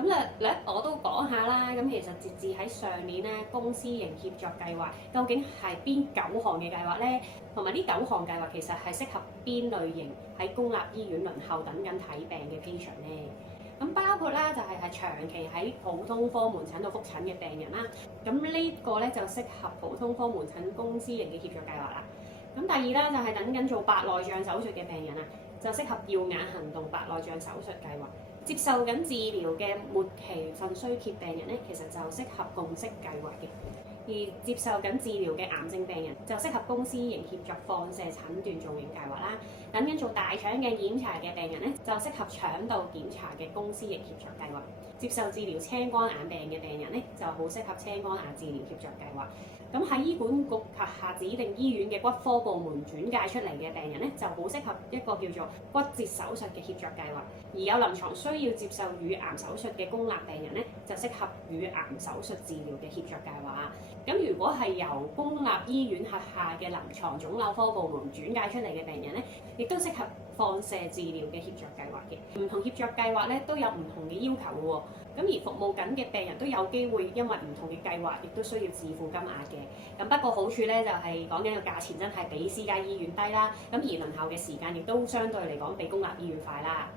咁咧我都講下啦。咁其實截至喺上年咧，公私營協作計劃究竟係邊9項嘅計劃咧？同埋呢9項計劃其實係適合邊類型喺公立醫院輪候等緊睇病嘅 patient 咧？咁包括啦，就係長期喺普通科門診度覆診嘅病人啦。咁呢個咧就適合普通科門診公私營嘅協作計劃啦。咁第二啦，就係等緊做白內障手術嘅病人啊，就適合耀眼行動白內障手術計劃。接受緊治療嘅末期腎衰竭病人咧，其實就適合共識計劃嘅。而接受緊治療嘅癌症病人就適合公私營協作放射診斷造影計劃啦。等緊做大腸嘅檢查嘅病人咧，就適合腸道檢查嘅公私營協作計劃。接受治療青光眼病嘅病人咧，就好適合青光眼治療協作計劃。咁喺醫管局轄下指定醫院嘅骨科部門轉介出嚟嘅病人咧，就好適合一個叫做骨折手術嘅協作計劃。而有臨床需要接受乳癌手術嘅公立病人咧，就適合乳癌手術治療嘅協作計劃。咁如果係由公立醫院轄下嘅臨床腫瘤科部門轉介出嚟嘅病人咧，亦都適合放射治療嘅協作計劃嘅。唔同協作計劃咧都有唔同嘅要求嘅喎。咁而服務緊嘅病人都有機會因為唔同嘅計劃，亦都需要自付金額嘅。咁不過好處咧就係講緊個價錢真係比私家醫院低啦。咁而輪候嘅時間亦都相對嚟講比公立醫院快啦。